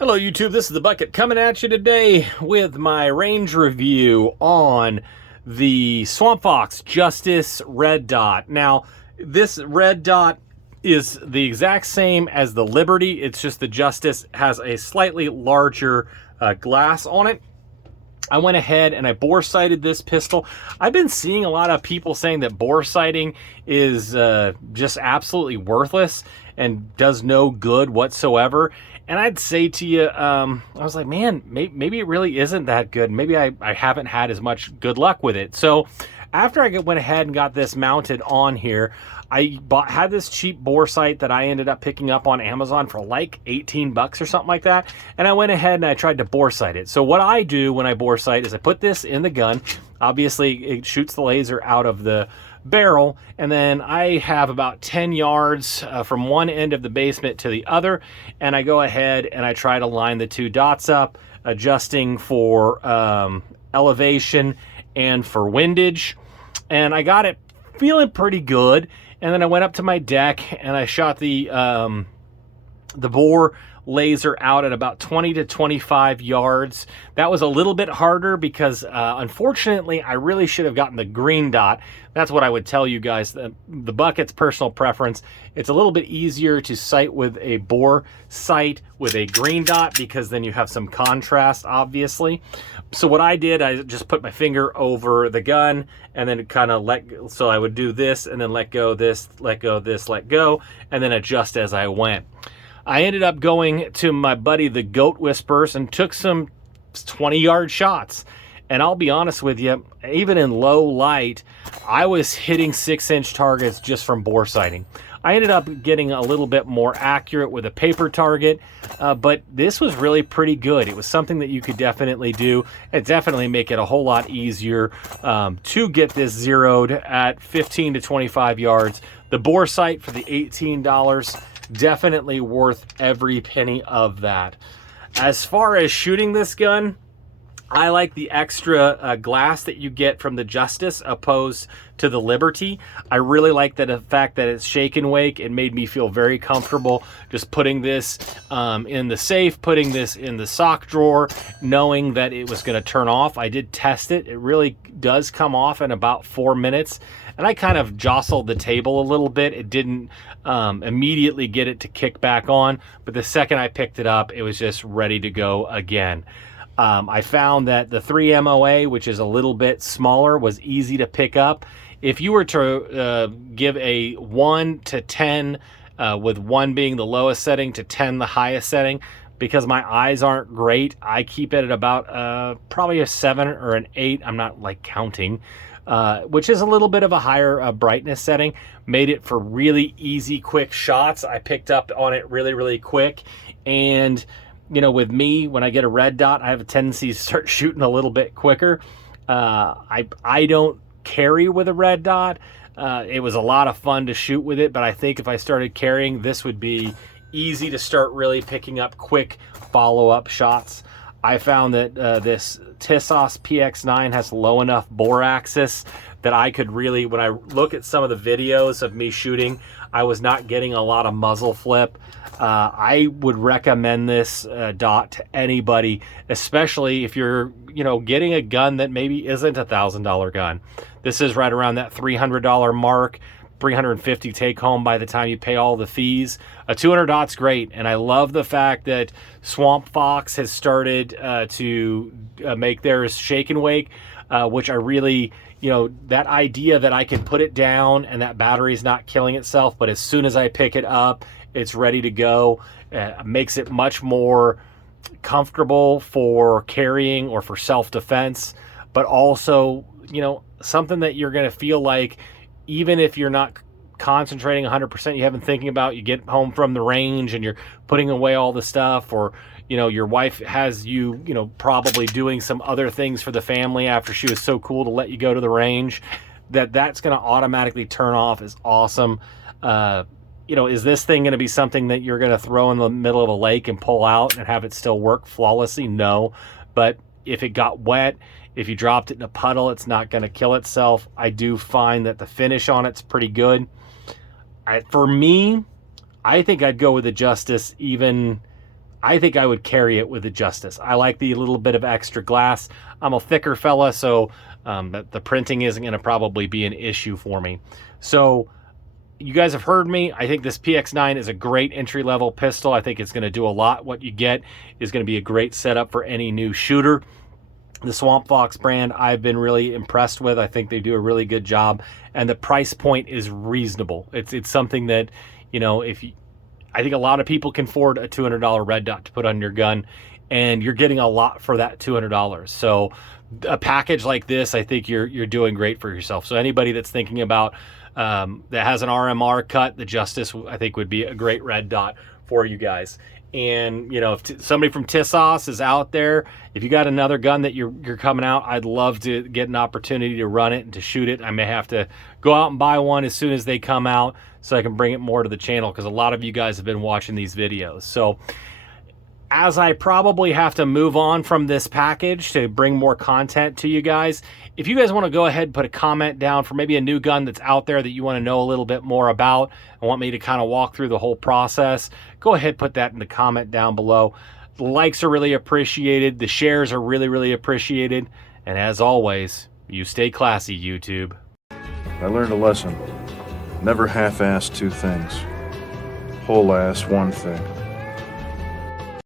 Hello YouTube, this is the Bucket coming at you today with my range review on the Swampfox Justice Red Dot. Now, this Red Dot is the exact same as the Liberty, it's just the Justice has a slightly larger glass on it. I went ahead and I bore sighted this pistol. I've been seeing a lot of people saying that bore sighting is just absolutely worthless and does no good whatsoever. And I'd say to you, I was like, man, maybe it really isn't that good. Maybe I haven't had as much good luck with it. So after I went ahead and got this mounted on here, I had this cheap bore sight that I ended up picking up on Amazon for like 18 bucks or something like that. And I went ahead and I tried to bore sight it. So what I do when I bore sight is I put this in the gun. Obviously, it shoots the laser out of the barrel, and then I have about 10 yards from one end of the basement to the other, and I go ahead and I try to line the two dots up, adjusting for elevation and for windage, and I got it feeling pretty good. And then I went up to my deck and I shot the bore laser out at about 20 to 25 yards. That was a little bit harder because unfortunately I really should have gotten the green dot. That's what I would tell you guys. The Bucket's personal preference. It's a little bit easier to sight with a bore sight with a green dot because then you have some contrast, obviously. So what I did, I just put my finger over the gun and then kind of so I would do this and then let go this, let go this, let go, and then adjust as I went. I ended up going to my buddy the Goat Whispers and took some 20-yard shots. And I'll be honest with you, even in low light, I was hitting 6-inch targets just from bore sighting. I ended up getting a little bit more accurate with a paper target, but this was really pretty good. It was something that you could definitely do. It definitely make it a whole lot easier to get this zeroed at 15 to 25 yards. The bore sight for the $18, definitely worth every penny of that. As far as shooting this gun, I like the extra glass that you get from the Justice opposed to the Liberty. I really like the fact that it's shake and wake. It made me feel very comfortable just putting this in the safe, putting this in the sock drawer, knowing that it was going to turn off. I did test it. It really does come off in about 4 minutes. And I kind of jostled the table a little bit. It didn't immediately get it to kick back on, but the second I picked it up, it was just ready to go again. I found that the 3 MOA, which is a little bit smaller, was easy to pick up. If you were to give a 1 to 10, with 1 being the lowest setting to 10 the highest setting, because my eyes aren't great, I keep it at about probably a 7 or an 8. I'm not like counting, which is a little bit of a higher brightness setting. Made it for really easy, quick shots. I picked up on it really, really quick. And you know, with me, when I get a red dot, I have a tendency to start shooting a little bit quicker. I don't carry with a red dot. It was a lot of fun to shoot with it, but I think if I started carrying, this would be easy to start really picking up quick follow-up shots. I found that this Tisas PX-9 has low enough bore axis that I could really, when I look at some of the videos of me shooting, I was not getting a lot of muzzle flip. I would recommend this dot to anybody, especially if you're, you know, getting a gun that maybe isn't a $1,000 gun. This is right around that $300 mark, $350 take home by the time you pay all the fees. A 200 dot's great, and I love the fact that Swampfox has started to make theirs shake and wake, which I really, you know, that idea that I can put it down and that battery's not killing itself, but as soon as I pick it up, it's ready to go. Makes it much more comfortable for carrying or for self-defense, but also, you know, something that you're going to feel like, even if you're not concentrating 100%, you haven't thinking about, you get home from the range and you're putting away all the stuff, or, you know, your wife has you, you know, probably doing some other things for the family after she was so cool to let you go to the range, that's going to automatically turn off is awesome. You know, is this thing going to be something that you're going to throw in the middle of a lake and pull out and have it still work flawlessly? No. But if it got wet, if you dropped it in a puddle, it's not going to kill itself. I do find that the finish on it's pretty good. For me, I think I'd go with the Justice even I think I would carry it with the Justice. I like the little bit of extra glass. I'm a thicker fella, so the printing isn't going to probably be an issue for me. So you guys have heard me. I think this PX-9 is a great entry-level pistol. I think it's going to do a lot. What you get is going to be a great setup for any new shooter. The Swampfox brand I've been really impressed with. I think they do a really good job, and the price point is reasonable. It's something that, you know, I think a lot of people can afford a $200 red dot to put on your gun, and you're getting a lot for that $200. So a package like this, I think you're doing great for yourself. So anybody that's thinking about that has an RMR cut, the Justice I think would be a great red dot for you guys. And you know, if somebody from Tisas is out there, if you got another gun that you're coming out, I'd love to get an opportunity to run it and to shoot it. I may have to go out and buy one as soon as they come out so I can bring it more to the channel, because a lot of you guys have been watching these videos. So as I probably have to move on from this package to bring more content to you guys, if you guys want to go ahead and put a comment down for maybe a new gun that's out there that you want to know a little bit more about and want me to kind of walk through the whole process, go ahead, put that in the comment down below. The likes are really appreciated. The shares are really, really appreciated. And as always, you stay classy, YouTube. I learned a lesson. Never half-ass two things. Whole-ass one thing.